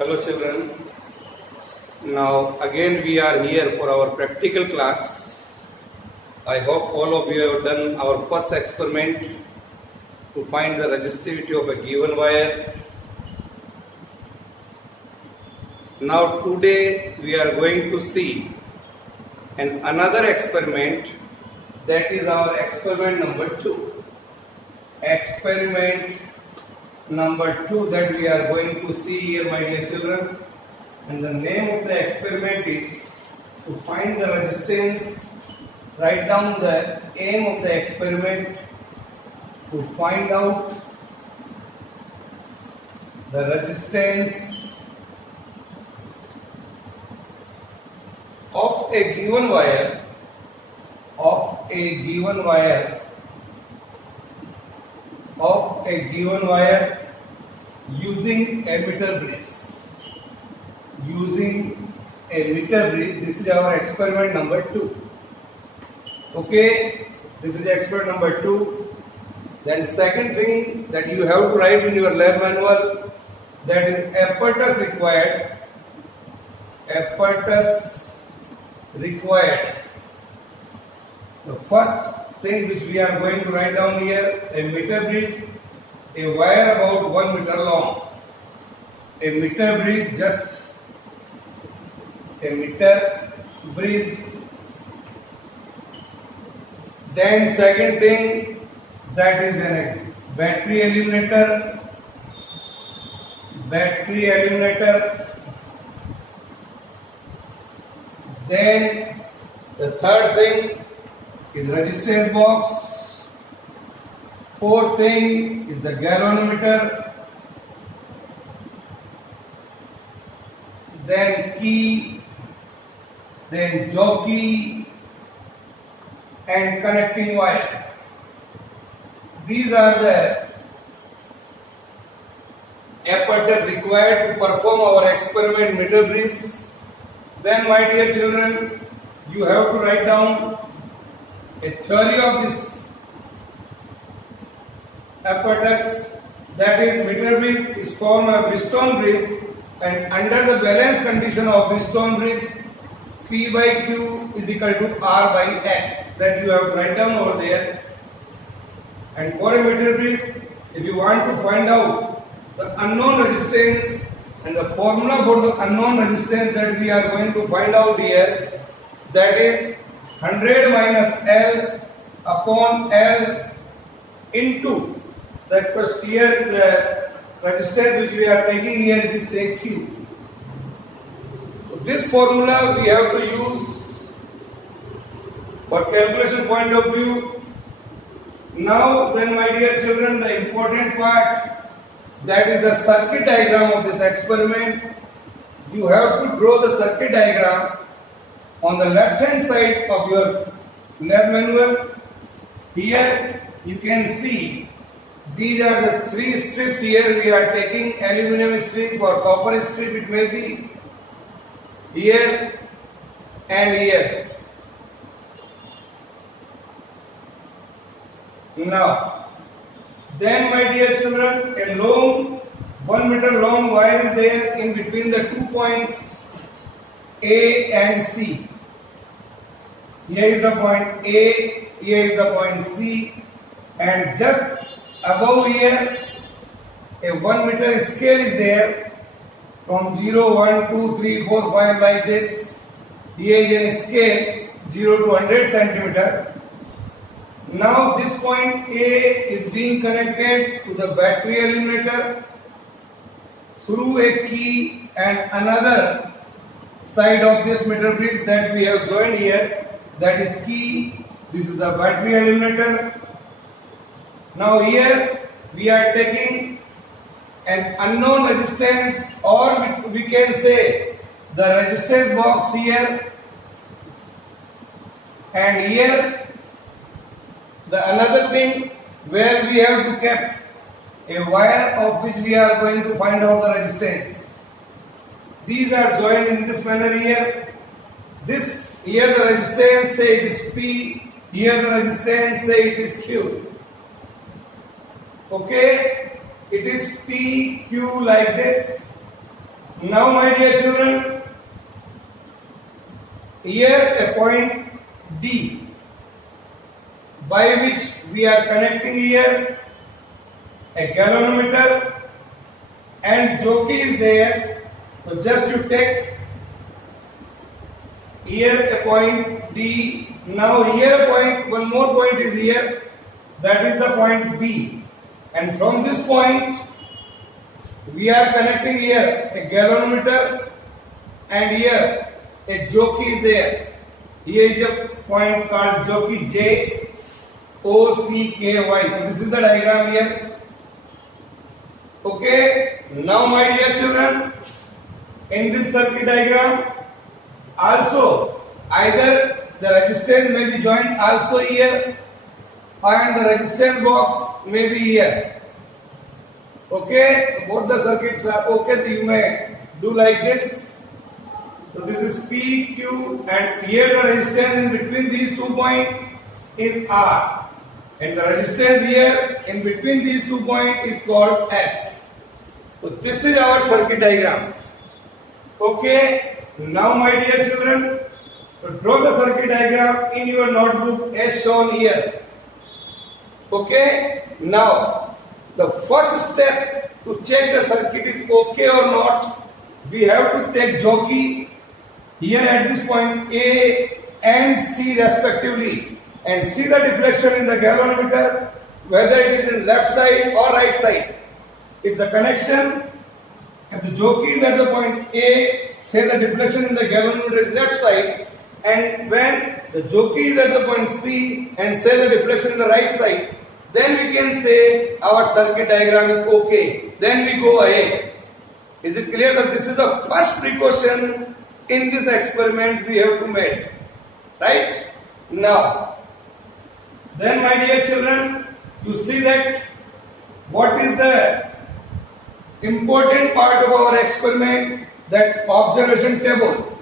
Hello children, now again we are here for our practical class. I hope all of you have done our first experiment to find the resistivity of a given wire. Now today we are going to see another experiment, that is our experiment number 2. Experiment number 2 that we are going to see here, my dear children, and the name of the experiment is to find the resistance. Write down the aim of the experiment: to find out the resistance of a given wire using a meter bridge. This is our experiment number 2. Okay, this is experiment number 2. Then second thing that you have to write in your lab manual, that is apparatus required. The first thing which we are going to write down here: a meter bridge, a wire about 1 meter long. A meter bridge, just a meter bridge. Then second thing, that is a battery eliminator. Then the third thing is resistance box. Fourth thing is the galvanometer. Then key, then jockey, and connecting wire. These are the apparatus required to perform our experiment meter bridge. Then, my dear children, you have to write down a theory of this apparatus, that is, meter bridge is formed of Wheatstone bridge, and under the balance condition of Wheatstone bridge, P by Q is equal to R by X. That you have to write down over there. And for a meter bridge, if you want to find out the unknown resistance, and the formula for the unknown resistance that we are going to find out here, that is 100 minus L upon L into that first here the resistance which we are taking here is say Q. So this formula we have to use for calculation point of view. Now then, my dear children, the important part, that is the circuit diagram of this experiment. You have to draw the circuit diagram on the left hand side of your lab manual. Here you can see these are the 3 strips. Here we are taking aluminum strip or copper strip, it may be, here and here. Now, then, my dear children, a long 1 meter long wire is there in between the 2 points A and C. Here is the point A, here is the point C, and just above here a 1 meter scale is there from 0, 1, 2, 3, 4, 5 like this. Here is a scale 0 to 100 centimeter. Now this point A is being connected to the battery eliminator through a key, and another side of this meter bridge that we have joined here, that is key. This is the battery eliminator. Now here we are taking an unknown resistance, or we can say the resistance box here, and here the another thing where we have to keep a wire of which we are going to find out the resistance. These are joined in this manner here. This here the resistance, say it is P, here the resistance, say it is Q. Okay, it is PQ like this. Now, my dear children, here a point D by which we are connecting here a galvanometer and jockey is there. So just you take here a point D. Now here a point, one more point is here, that is the point B, and from this point we are connecting here a galvanometer and here a jockey is there. Here is a point called jockey, J O C K Y. So this is the diagram here. Okay, now my dear children, in this circuit diagram also either the resistance may be joined also here and the resistance box may be here. Okay, both the circuits are okay, so you may do like this. So this is P, Q, and here the resistance in between these 2 points is R, and the resistance here in between these 2 points is called S. So this is our circuit diagram. Okay, now my dear children, draw the circuit diagram in your notebook as shown here. Okay, now the first step to check the circuit is okay or not, we have to take jockey here at this point A and C respectively and see the deflection in the galvanometer whether it is in left side or right side. If the connection, if the jockey is at the point A, say the deflection in the galvanometer is left side, and when the jockey is at the point C and say the deflection in the right side, then we can say our circuit diagram is okay. Then we go ahead. Is it clear that this is the first precaution in this experiment we have to make? Right? Now, then my dear children, you see that what is the important part of our experiment, that observation table.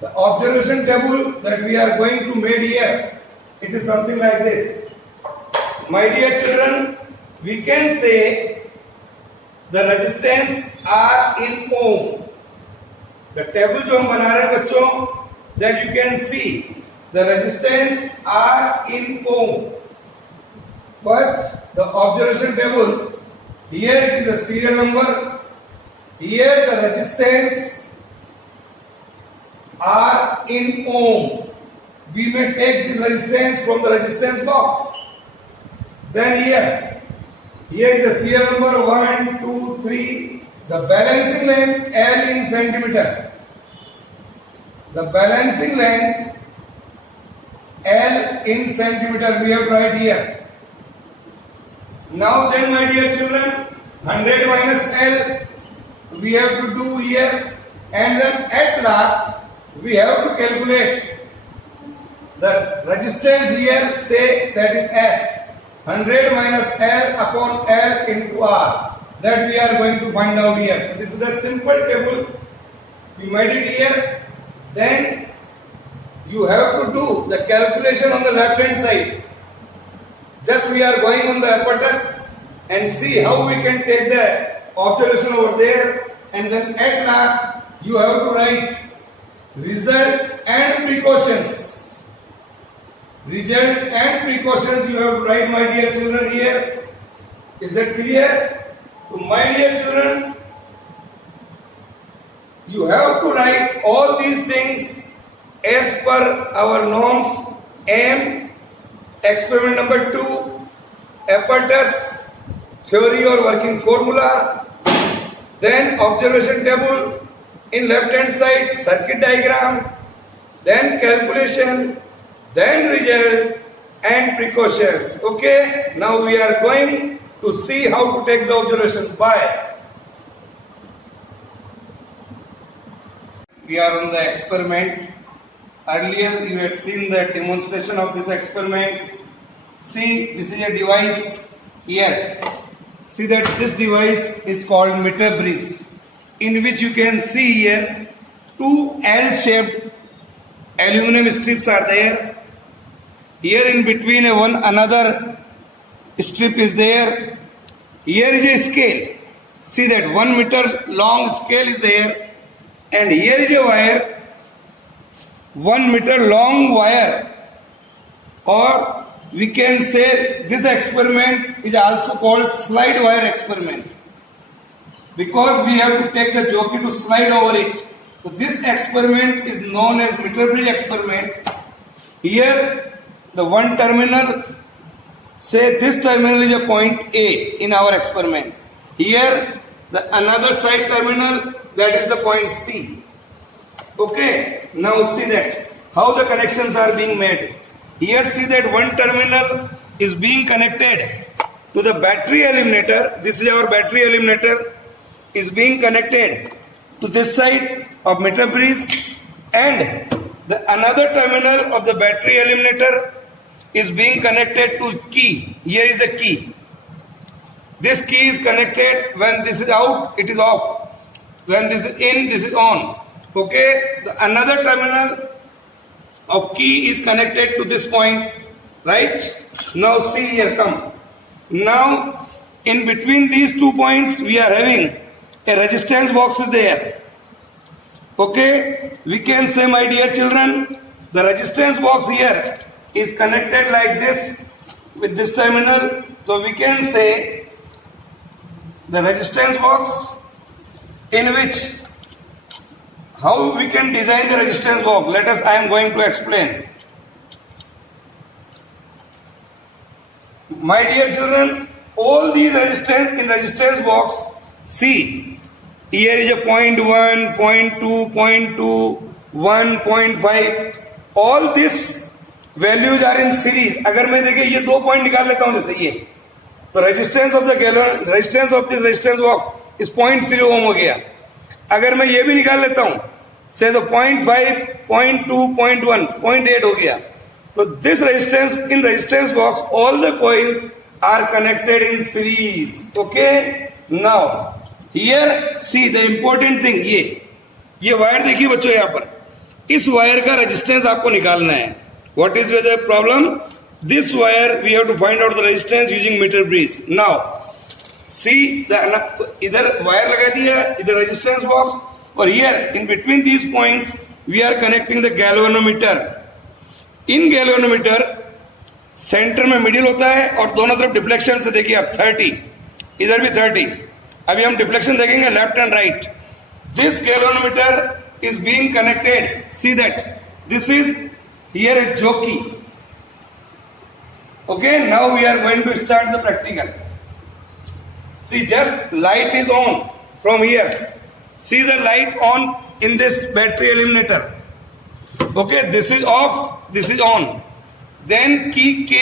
The observation table that we are going to make here, it is something like this. My dear children, we can say the resistance R in ohm. The table जो हम बना रहे हैं बच्चों, that you can see the resistance R in ohm. First, the observation table. Here it is the serial number. Here the resistance R in ohm. We may take this resistance from the resistance box. Then here is the serial number 1, 2, 3. The balancing length L in centimeter. The balancing length L in centimeter we have to write here. Now then, my dear children, 100 minus L we have to do here, and then at last we have to calculate the resistance here, say that is S. 100 minus L upon L into R, that we are going to find out here. So this is the simple table. We made it here. Then you have to do the calculation on the left hand side. Just we are going on the apparatus and see how we can take the observation over there, and then at last you have to write result and precautions. Result and precautions you have to write, my dear children, here. Is that clear? So my dear children, you have to write all these things as per our norms. M, experiment number 2, apparatus, theory or working formula, then observation table, in left hand side circuit diagram, then calculation, then result and precautions. Okay, now we are going to see how to take the observation. Bye. We are on the experiment. Earlier you had seen the demonstration of this experiment. See, this is a device here. See that this device is called meter bridge, in which you can see here 2 L-shaped aluminum strips are there. Here in between another strip is there. Here is a scale. See that 1 meter long scale is there, and here is a wire, 1 meter long wire, or we can say this experiment is also called slide wire experiment, because we have to take the jockey to slide over it. So this experiment is known as meter bridge experiment. Here the one terminal, say this terminal is a point A in our experiment. Here the another side terminal, that is the point C. Okay, now see that how the connections are being made. Here see that one terminal is being connected to the battery eliminator. This is our battery eliminator, is being connected to this side of meter bridge, and the another terminal of the battery eliminator is being connected to key. Here is the key. This key is connected. When this is out, it is off. When this is in, this is on. Okay, the another terminal of key is connected to this point, right? Now see here, come. Now in between these 2 points we are having a resistance box is there. Okay, we can say, my dear children, the resistance box here is connected like this with this terminal. So we can say the resistance box, in which how we can design the resistance box. Let us, I am going to explain. My dear children, all these resistance in resistance box, see, here is a 0.1, 0.2, 0.2, 1, 0.5. All these values are in series. अगर मैं देखे ये 2 point निकाल लेता हूँ जैसे ये, तो resistance of the gallon, resistance of this resistance box इस 0.3 ओम हो गया. अगर मैं ये भी निकाल लेता हूँ, से तो 0.5, 0.2, 0.1, 0.8 हो गया. तो this resistance, in resistance box all the coils are connected in series. Okay, now here see the important thing, ये वायर देखिए बच्चों, यहाँ पर इस वायर का रेजिस्टेंस आपको निकालना है. What is the problem? This wire we have to find out the resistance using metre bridge. Now see the, इधर वायर लगा दिया, इधर रेजिस्टेंस बॉक्स, और here in between these points we are connecting the galvanometer. In galvanometer centre में middle होता है और दोनों तरफ डिफ्लेक्शन से देखिए आप 30, इधर भी 30. अभी हम डिफ्लेक्शन देखेंगे left and right. This galvanometer is being connected. See that this is here A jockey. Okay, now we are going to start the practical. See, just light is on from here. See the light on in this battery eliminator. Okay, this is off, this is on. Then key K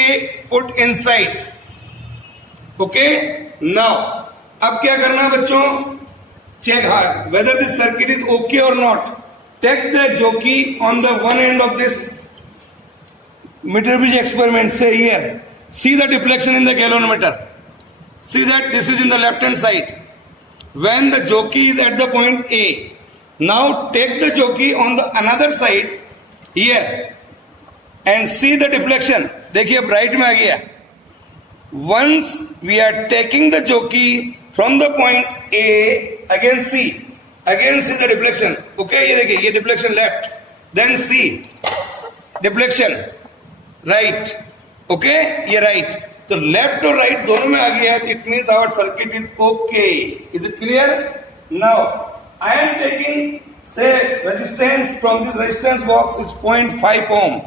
put inside. Okay, now अब क्या करना है बच्चों? Check hard whether this circuit is okay or not. Take the jockey on the one end of this meter bridge experiment. Say here, see the deflection in the galvanometer. See that this is in the left hand side. When the jockey is at the point A, now take the jockey on the another side here and see the deflection. देखिए अब right में आ गया. Once we are taking the jockey from the point A, again see the deflection. Okay, ये देखिए ये deflection left, then see deflection right. Okay, ये right. तो लेफ्ट और राइट दोनों में आ गया है. It means our circuit is okay. Is it clear? Now I am taking say resistance from this resistance box is 0.5 ohm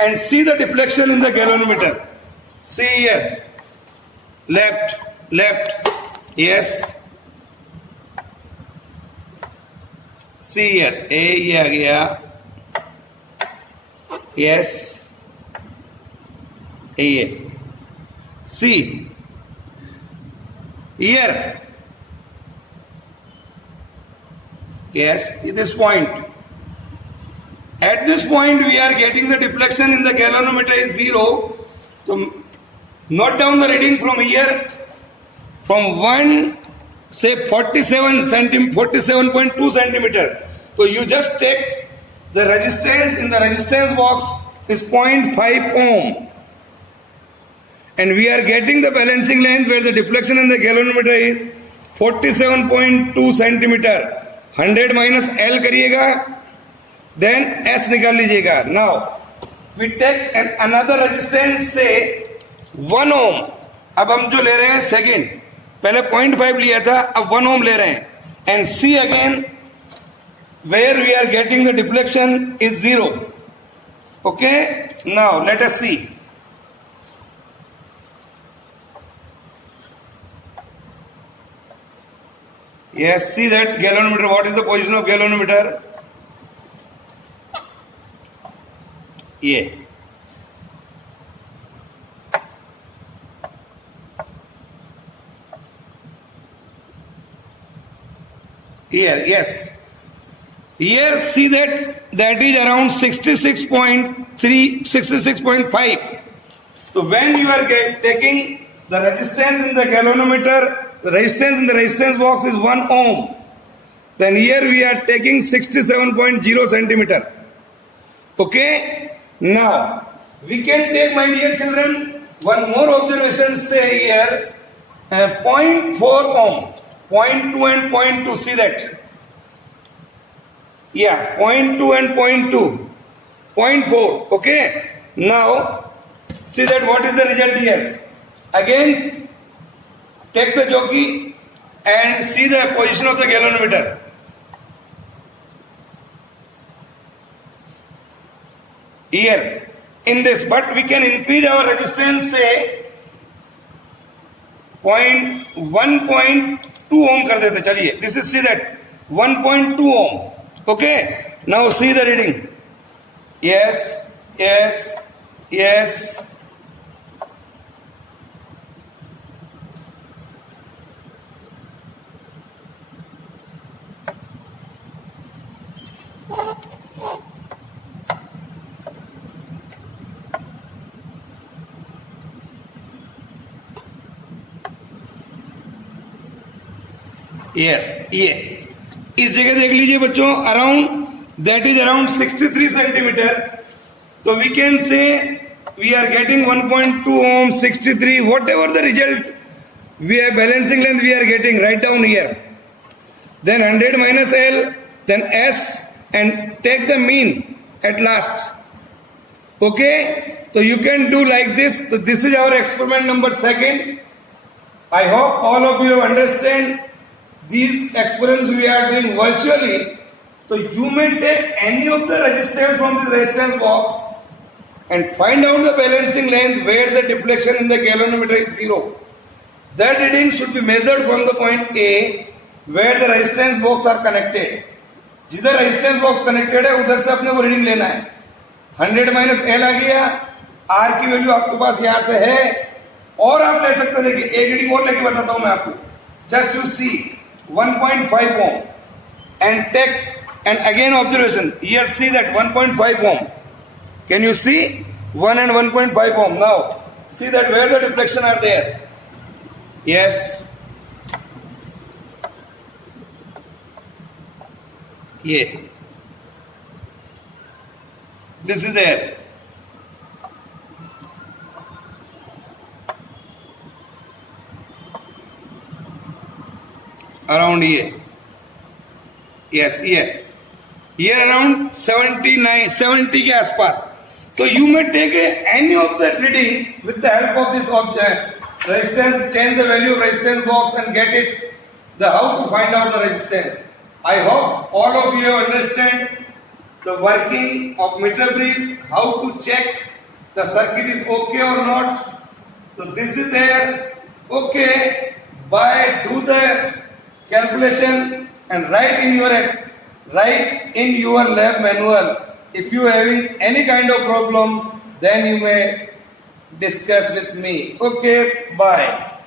and see the deflection in the galvanometer. See here, left, yes. See here, A ये आ गया, yes, A. See here, yes, this point. At this point we are getting the deflection in the galvanometer is 0. So note down the reading from here, from 1 say 47.2 centimeter. So you just take the resistance in the resistance box is 0.5 ohm. And we are getting the balancing lines where the deflection in the galvanometer is 47.2 centimeter. 100 minus L करिएगा, then S निकाल लीजिएगा. Now we take an another resistance से 1 ओम. अब हम जो ले रहे हैं सेकेंड, पहले 0.5 लिया था, अब 1 ओम ले रहे हैं. And see again where we are getting the deflection is 0. Okay, now let us see. Yes, see that galvanometer. What is the position of galvanometer? Yeah. Here, yes. Here see that is around 66.3, 66.5. So when you are taking the resistance in the galvanometer, the resistance in the resistance box is 1 ohm. Then here we are taking 67.0 centimeter. Okay. Now we can take, my dear children, one more observation. Say here 0.4 ohm, 0.2 and 0.2. See that. Yeah, 0.2 and 0.2, 0.4. Okay. Now see that what is the result here. Again take the jockey and see the position of the galvanometer. Here in this, but we can increase our resistance, say 1.2 ohm कर देते. चलिए, this is, see that 1.2 ohm. Okay, now see the reading. Yes, yes, yes. Yes, ये इस जगह देख लीजिए बच्चों, around that is around 63 centimetre. तो we can say we are getting 1.2 ohm, 63, whatever the result we are balancing length we are getting, right down here. Then 100 minus L, then S, and take the mean at last. Okay, so you can do like this. So this is our experiment number 2. I hope all of you understand. These experiments we are doing virtually, so you may take any of the resistance from this resistance box and find out the balancing length where the deflection in the galvanometer is 0. That reading should be measured from the point A where the resistance box are connected. जिधर resistance box connected है उधर से अपने को reading लेना है. 100 minus L आ गया, R की वैल्यू आपके पास यहां से है, और आप ले सकते. देखिए एक रीडिंग और लेके बताता हूं मैं आपको. Just to see 1.5 ohm and take, and again observation here, see that 1.5 ohm. Can you see 1 and 1.5 ohm? Now see that where the deflection are there. Yes, yeah, this is there. Around here. Yes, here around 79, 70 के आसपास. So you may take any of the reading with the help of this object, resistance, change the value of resistance box and get it, the how to find out the resistance. I hope all of you understand the working of meter bridge, how to check the circuit is okay or not. So this is there. Okay, by do the calculation and write in your lab manual. If you having any kind of problem, then you may discuss with me. Okay, bye.